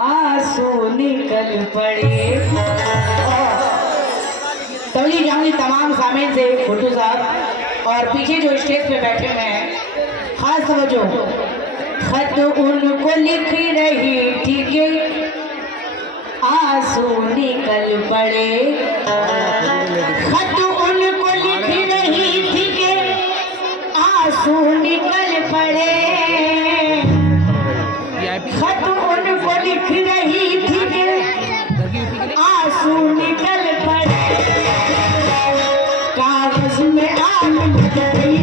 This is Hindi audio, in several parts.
आंसू निकल पड़े। तो ये जाऊंगी तमाम सामिल से भुट्टू साहब और पीछे जो स्टेज पे बैठे हुए हैं खास तवज्जो। खत उनको लिख रही थी कि आंसू निकल पड़े। खत उनको लिख रही थी कि आंसू निकल पड़े। खत उनको लिख रही थी कि आंसू निकल पड़े। कागज में आग लग गई।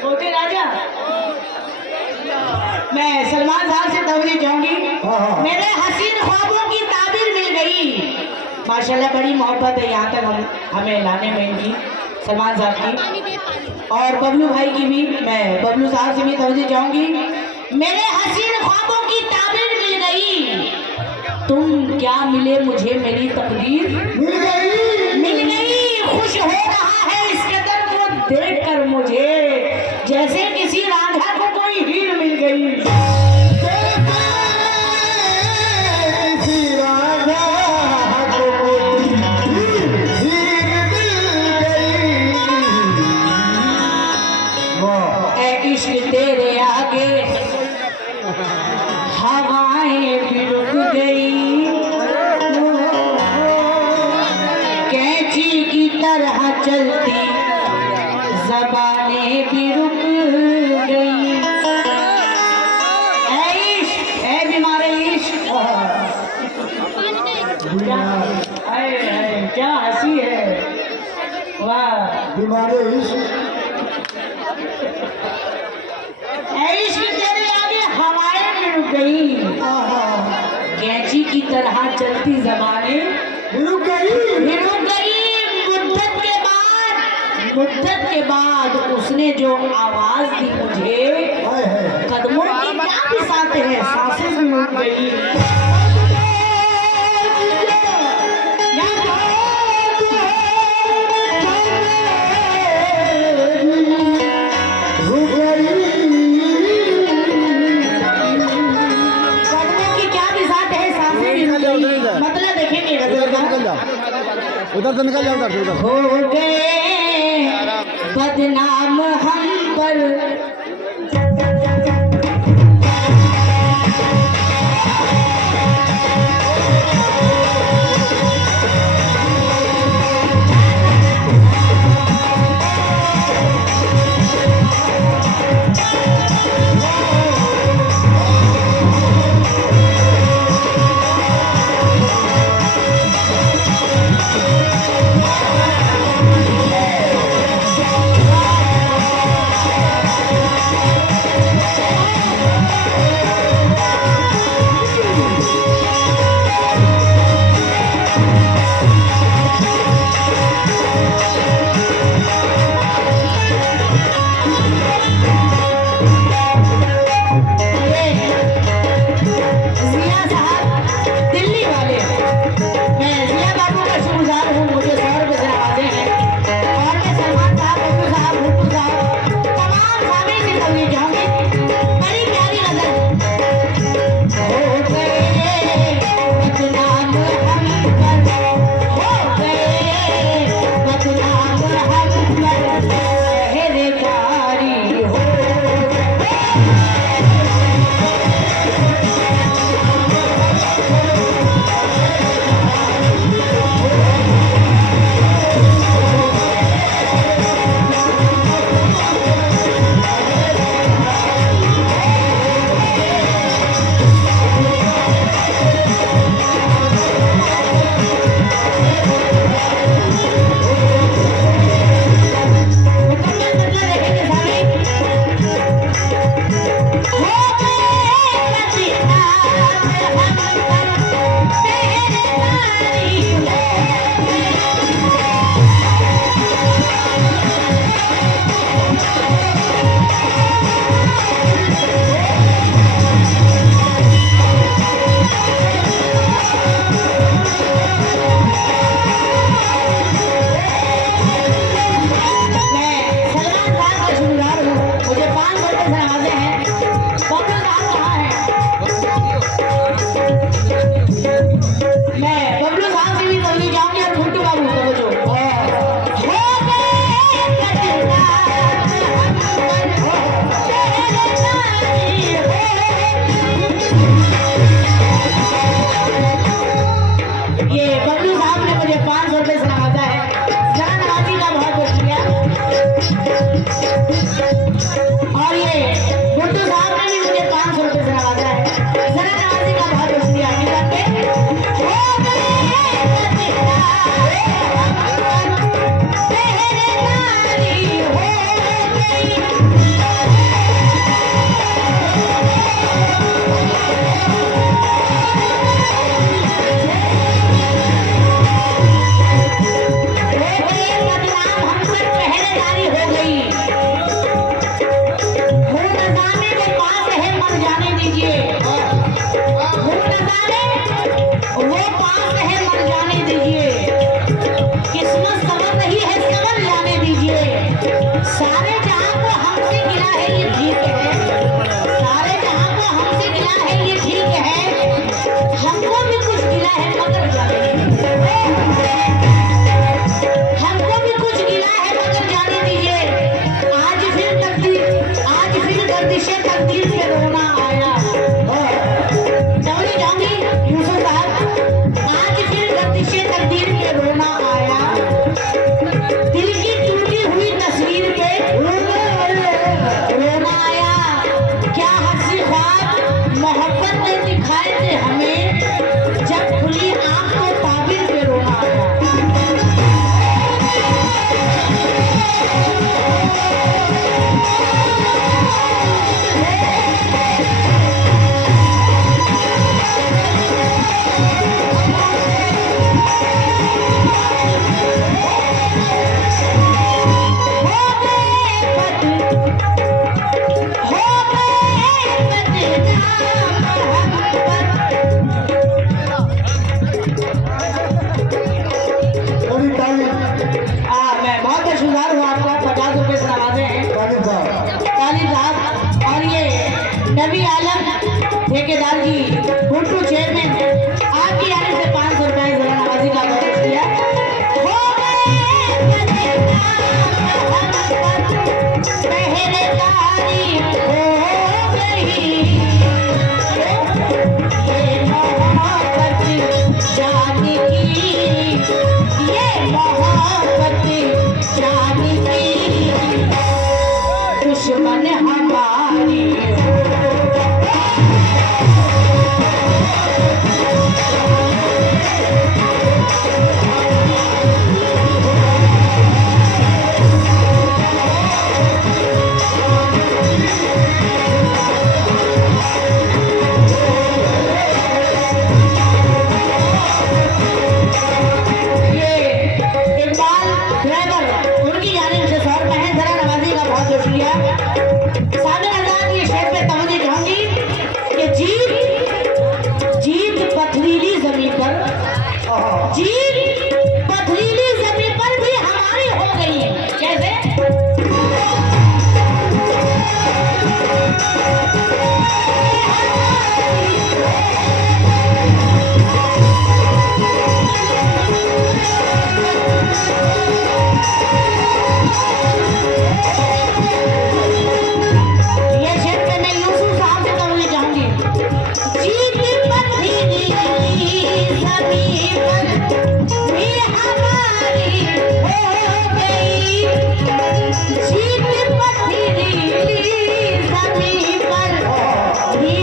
छोटे राजा मैं सलमान साहब से तवज्जो चाहूंगी। मेरे हसीन ख्वाबों की ताबीर मिल गई। माशाल्लाह बड़ी मोहब्बत है यहाँ तक हमें लाने में इनकी, सलमान साहब की और बबलू भाई की भी। मैं बबलू साहब से भी तवज्जो चाहूंगी। मेरे हसीन ख्वाबों की ताबीर मिल गई। तुम क्या मिले मुझे मेरी तकदीर मिल गई। खुश हो रहा है इस कदर को देखकर मुझे जैसे किसी राधा को कोई हीर मिल गई। इश्क तेरे आगे हवाएं भी रुक गई। कैंची की तरह चलती ज़बानें भी रुक गई। ऐ इश्क ऐ बीमारे इश्क क्या हंसी है। वाह बीमारे इश्क। इश्क तेरे आगे हवाएं भी रुक गई। कैंची की तरह चलती ज़बानें रुक गई। मुद्दत के बाद उसने जो आवाज दी मुझे, कदमों की क्या बिसात है, सांसें भी रुक गई। मतलब देखेंगे उधर से निकल जाओ, उधर हो गए बदनाम हम पर। बड़ी प्यारी 500 रुपए से नवाजे हैं। बबलू साहब कहाँ हैं? मैं बबलू साहब से भी जल्दी जाऊंगी और गुड्डू बाबू को जो ये बबलू साहब ने मुझे 500 रुपए से नवाजा है। जरा नवाजी का बहुत बहुत शुक्रिया। और ये गुड्डू साहब ने भी मुझे 500 रुपए से नवाजा है। जरा नवाजी का बहुत बहुत शुक्रिया। आगे करके सारे जहां को हमसे गिला है ये ठीक है, सारे जहां को हमसे गिला है ये ठीक है, हमको भी कुछ गिला है मगर जाने हमको भी कुछ गिला है मगर जाने दीजिए। आज फिर गर्दिशे तकदीर पे रोना आया। जाऊंगी यूसुफ साहब, आज फिर गर्दिशे तकदीर पे रोना आया। दिल की टूटी हुई तस्वीर पे रोना आया। क्या हंसी ख्वाब मोहब्बत ने दिखाए थे हमें, जब खुली आंख को ताबीर पे रोना आया। मैं बहुत बहुत शुक्रिया हूँ आपका। 50 रुपए से नवाजे हैं तालिब साहब। और ये नबी आलम ठेकेदार जी गुड्डू चेयरमैन, आपकी यानी से 500 रुपए जरा नवाजी का बहुत शुक्रिया। पहरेदारी हो गई ये मोहब्बत जाने की, ये मोहब्बत जाने की, दुश्मन हमारी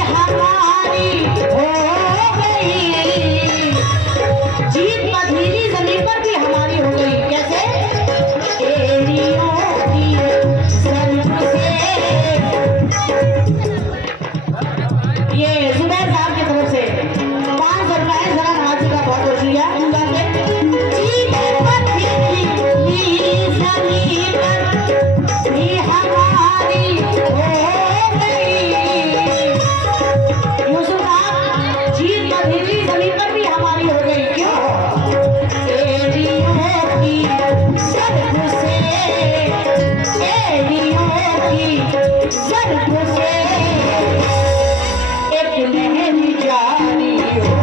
हमारी सर्द से एक लहर जारी हो।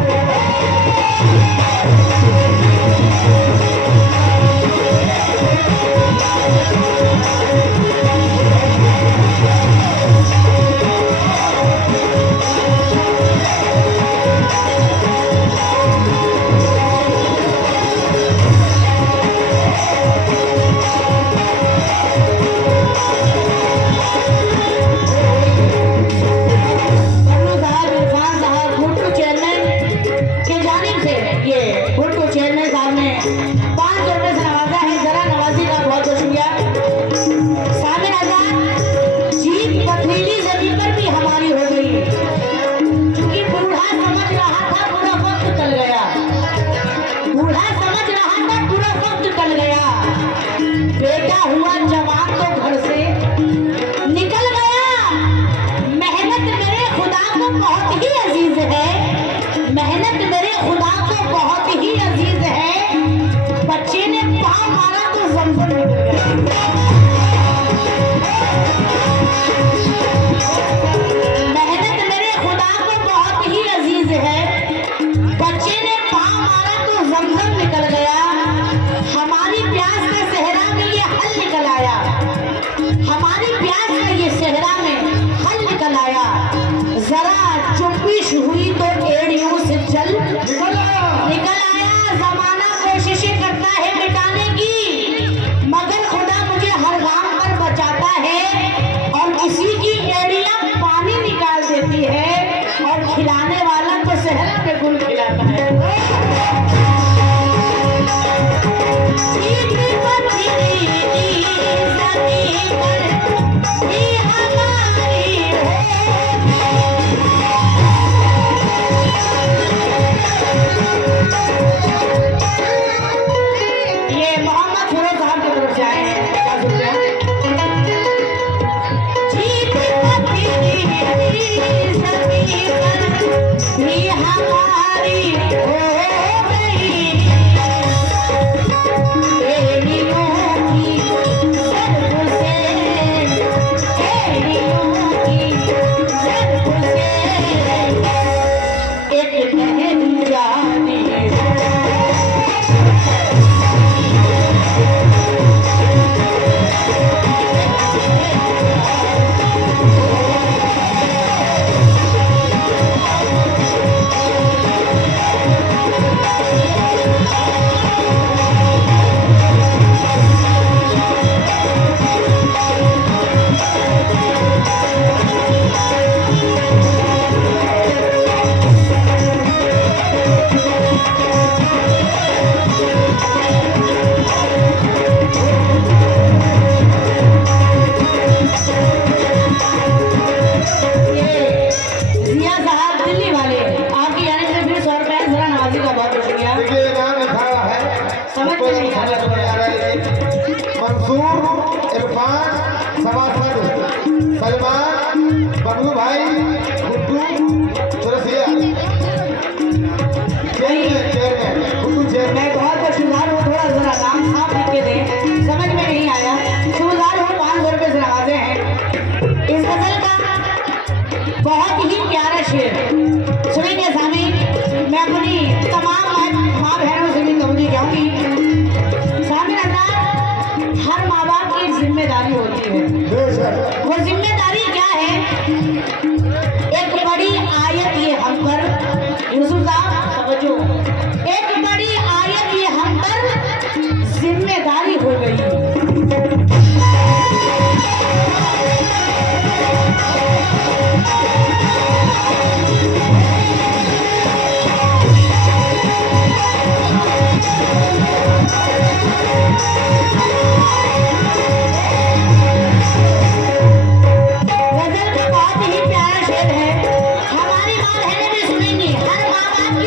मेहनत मेरे खुदा को बहुत ही अजीज है। बच्चे ने पाँव मारा तो ज़मज़म निकल गया। मेहनत मेरे खुदा को बहुत ही अजीज है। बच्चे ने पाँव मारा तो ज़मज़म निकल गया। हमारी प्यास का सहरा में ये हल निकल आया। हमारी प्यास का ये सहरा में हल निकल आया। जरा चुप्पिश हुई तो एड़ियों से चल निकल आया। जमाना कोशिशें करता है मिटाने की, मगर खुदा मुझे हर गाम पर बचाता है। और किसी की एड़ियां पानी निकाल देती है और खिलाने वाला तो सहरा में गुल खिलाता है। मंसूर इरफान सभासद सलमान बन्नू भाई गुड्डू चौरसिया चेयरमैन गुड्डू चेयरमैन। मैं बहुत शुभार हूँ, थोड़ा जरा नाम साफ लिख के दें, समझ में नहीं आया। शुभार हूँ 500 रुपये से नवाजे हैं। इस गजल का बहुत ही प्यारा शेर सुनेंगे सामी। मैं अपनी तमाम माँ बहनों से भी तवज्जो चाहूँगी। हर माँ बाप की एक जिम्मेदारी होती है। वो जिम्मेदारी क्या है? एक बड़ी आयत ये हम पर, यूसुफ साहब समझो, एक बड़ी आयत ये हम पर जिम्मेदारी हो गई। गजल का बहुत ही प्यारा शेर है। हमारी माँ बहनें भी सुनेंगी। हर माँ बाप की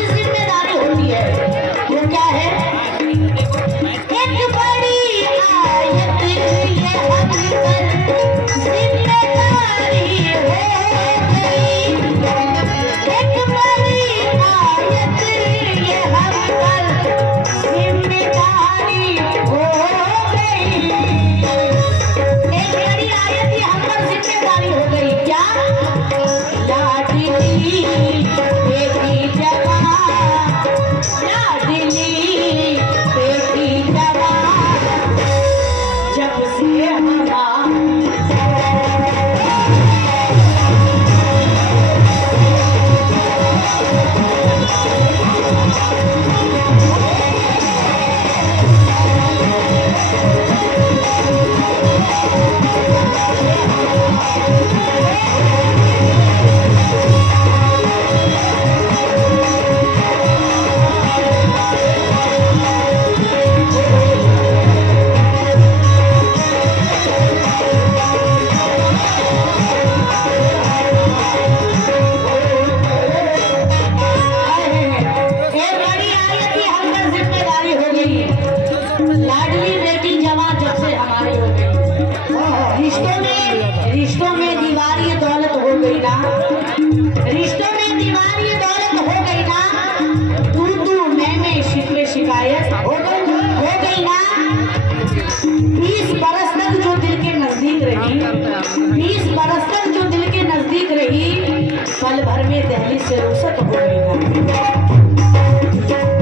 से रुखसत हो गई ना,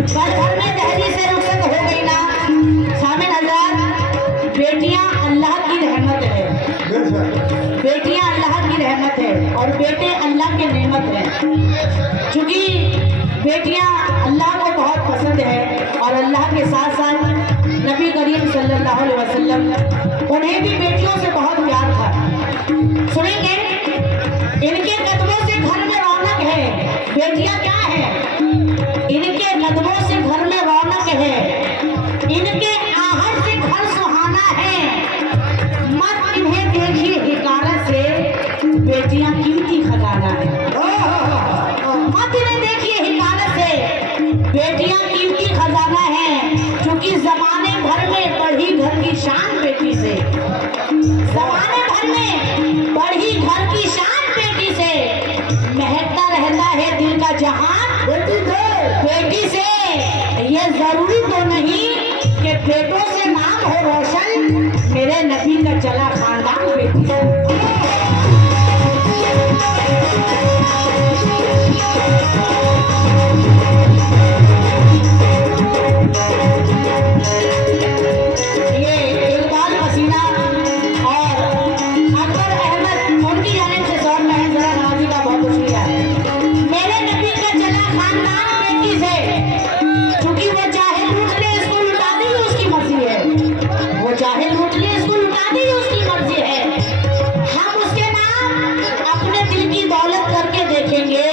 पल भर में दहलीज से रुखसत हो गई ना। सामने हज़रात, बेटियां अल्लाह की रहमत है, बेटियां अल्लाह की रहमत है और बेटे अल्लाह के नेमत है। क्योंकि बेटियां अल्लाह को बहुत पसंद है और अल्लाह के साथ साथ नबी करीम सल्लल्लाहु अलैहि वसल्लम उन्हें भी बेटियों से बहुत प्यार था। सुनेंगे, इनके कदमों से घर में रौनक है। बेटियां क्या है? इनके कदमों से घर में रौनक है, इनके आहट से घर सुहाना है। मत इन्हें देखिए हिकारत से, बेटियां कीमती खजाना है। मत इन्हें देखिए हिकारत से, बेटियां कीमती खजाना है। क्योंकि जमाने भर में बढ़ी घर की शान बेटी से, जमाने भर में बढ़ी घर की शान बेटी से। महकता रहता है दिल का जहान बेटी से। ये जरूरी तो नहीं कि बेटों से नाम हो रोशन, मेरे नबी का चला खानदान बेटी से। ये इकबाल हसीना और अकबर अहमद उनकी जानिब से सौर महल जरा नवाजी का बहुत शुक्रिया। मेरे नबी का चला खानदान बेटी से, क्योंकि वो चाहे लूट ले इसको लुटा दे, उसकी मर्जी है। वो चाहे लूट ले इसको लुटा दे, उसकी मर्जी है। हम उसके नाम अपने दिल की दौलत करके देखेंगे।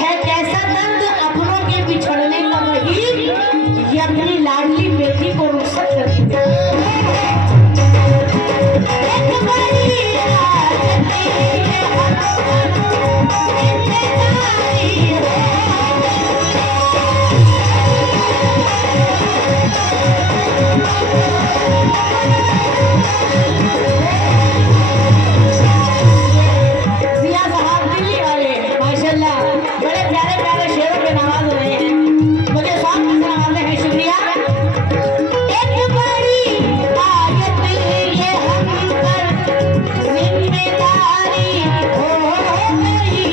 है कैसा दर्द अपनों के बिछड़ने का वही, ये अपनी लाडली बेटी को रुखसत करती है। एक बड़ी रात थी, ये इंतज़ारी हो। जिया साहब दिल्ली वाले माशाल्लाह बड़े प्यारे प्यारे शेरों पे नवाज रहे हैं, मुझे सॉन्ग में नवाजे हैं, शुक्रिया। एक बड़ी आयत ये हम पर जिम्मेदारी हो गई।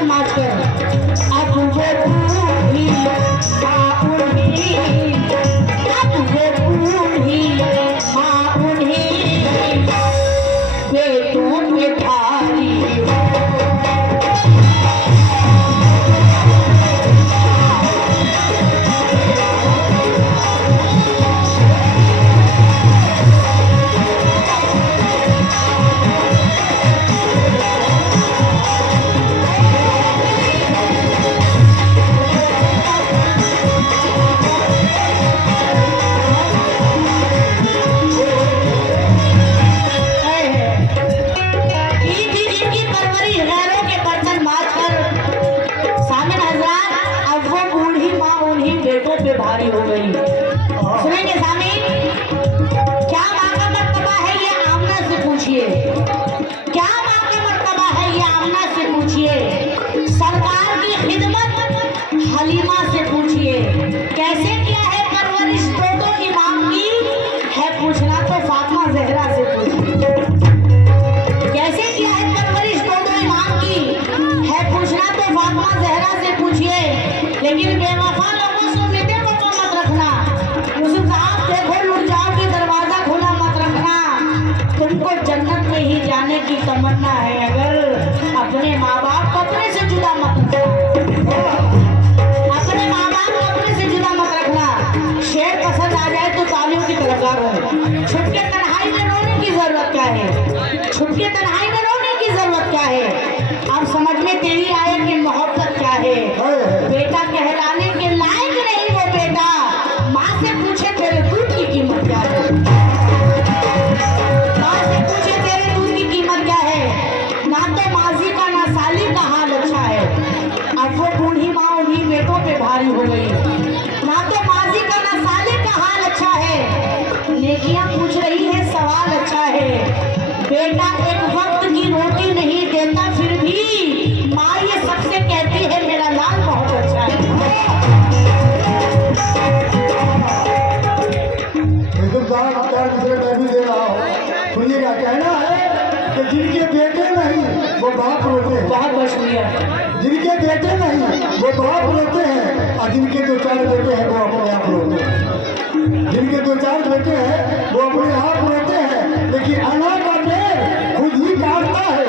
बर्तन मांजकर। अब वो बूढ़ी माँ उन्हीं, अब वो बूढ़ी माँ उन्हीं बेटों पे भारी हो। पे भारी हो गई। सुनेंगे सामी, क्या माँ का मर्तबा है ये आमना से पूछिए, क्या माँ का मर्तबा है ये आमना से पूछिए, सरकार की खिदमत हलीमा से पूछिए, कैसे किया है परवरिश दो इमाम की है पूछना तो फातिमा जहरा से पूछिए, कैसे किया है परवरिश दो इमाम की है पूछना तो फातिमा जहरा से पूछिए। लेकिन बेवफा लोगों से उम्मीदें मत रखना, यूसुफ साहब देखो लुट जाओगे दरवाजा खुला मत रखना, तुमको जन्नत में ही जाने की तमन्ना है अगर अपने माँ बाप को अपने से जुदा मत रखना, अपने माँ बाप को अपने से जुदा मत रखना। शेर पसंद आ जाए तो तालियों की तरफदार हो। छुप के तन्हाई में रोने की जरूरत क्या है, छुप के तन्हाई में रोने की जरूरत क्या है। अब समझ में तेरी आए कि मोहब्बत क्या है। बेटा कहलाने के लायक नहीं वो बेटा, माँ से पूछे तेरे दूध की कीमत क्या है, माँ से पूछे तेरे दूध की कीमत क्या है। ना तो माजी का ना साली का हाल अच्छा है, अब वो बूढ़ी माँ उन्हीं बेटों पे भारी हो गई। ना तो माजी का ना साली का हाल अच्छा है, नेकियां पूछ रही है सवाल अच्छा है। बेटा एक वक्त की रोटी नहीं देता फिर भी माँ ये सबसे कहती है मेरा लाल बहुत अच्छा है। क्या दूसरे मैं भी दे रहा हूँ, सुनिएगा। कहना है कि जिनके बेटे नहीं वो बाप रोते हैं, बहुत बहुत शुक्रिया। जिनके बेटे नहीं वो बाप रोते हैं और जिनके दो चार बेटे हैं वो अपने आप रोते हैं, जिनके दो चार बेटे हैं वो अपने आप रोते हैं। लेकिन अना का पेड़ खुद ही काटता है,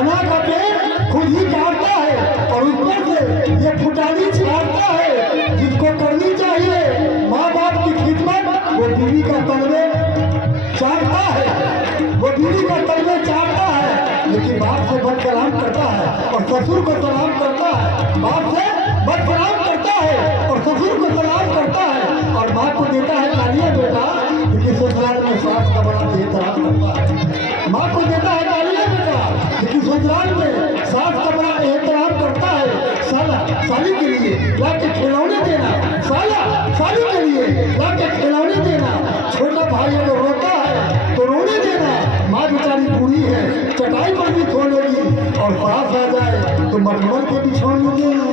अना का पेड़ खुद ही काटता है और ऊपर से ये फुटानी छाटता है। जिसको करनी चाहिए माँ बाप की खिदमत वो बीवी का तलवे चाटता है, वो बीवी का तलवे चाटता है, लेकिन बाप से बदकलाम करता है और ससुर को सलाम करता है। बाप से बदकलाम करता है और ससुर को सलाम करता है और माँ को देता है गालियाँ बेटा, लेकिन ससुराल में सास का बड़ा एहतराम करता है। माँ को देता है गालियाँ बेटा, लेकिन ससुराल में सास का बड़ा एहतराम करता है। साला साली के लिए लाके खिलौने देना, साला साली के लिए लाके खिलौने देना, छोटा भाई अगर रोता है तो रोने देना। माँ बेचारी बूढ़ी है चटाई पर भी सो लेगी और सास आ जाए तो मखमल के बिछौने देना।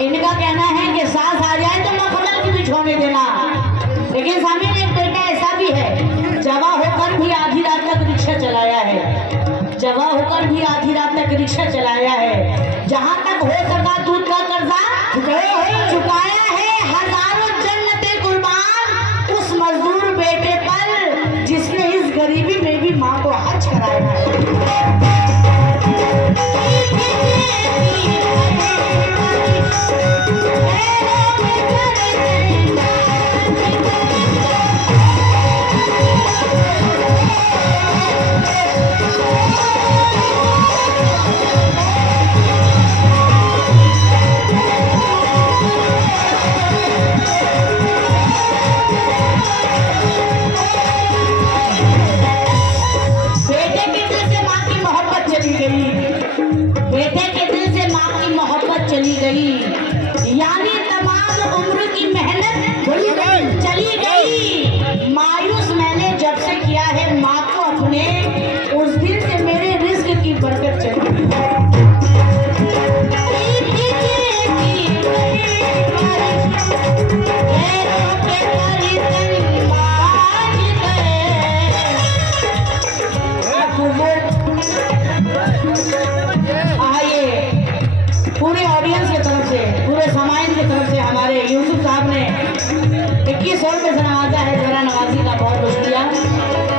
इनका कहना है कि सास आ जाए तो मखमल की बिछौने देना। लेकिन सामने एक बेटा ऐसा भी है जवा होकर भी आधी रात तक रिक्शा चलाया है, जवा होकर भी आधी रात तक रिक्शा चलाया है। जहाँ तक हो सका दूध का कर्जा चुकाया है। हजारों जन्नतें कुर्बान उस मजदूर बेटे पर जिसने इस गरीबी में भी माँ को हज कराया है। बेटे के दिल से माँ की मोहब्बत चली गई, यानी तमाम उम्र की मेहनत चली गई। मायूस मैंने जब से किया है माँ को अपने, उस दिन से मेरे रिस्क की बरकत चली गई। पूरे ऑडियंस की तरफ से, पूरे समाइन की तरफ से हमारे यूसुफ साहब ने 2100 रुपये से नवाजा है। जरा नवाजी का बहुत शुक्रिया।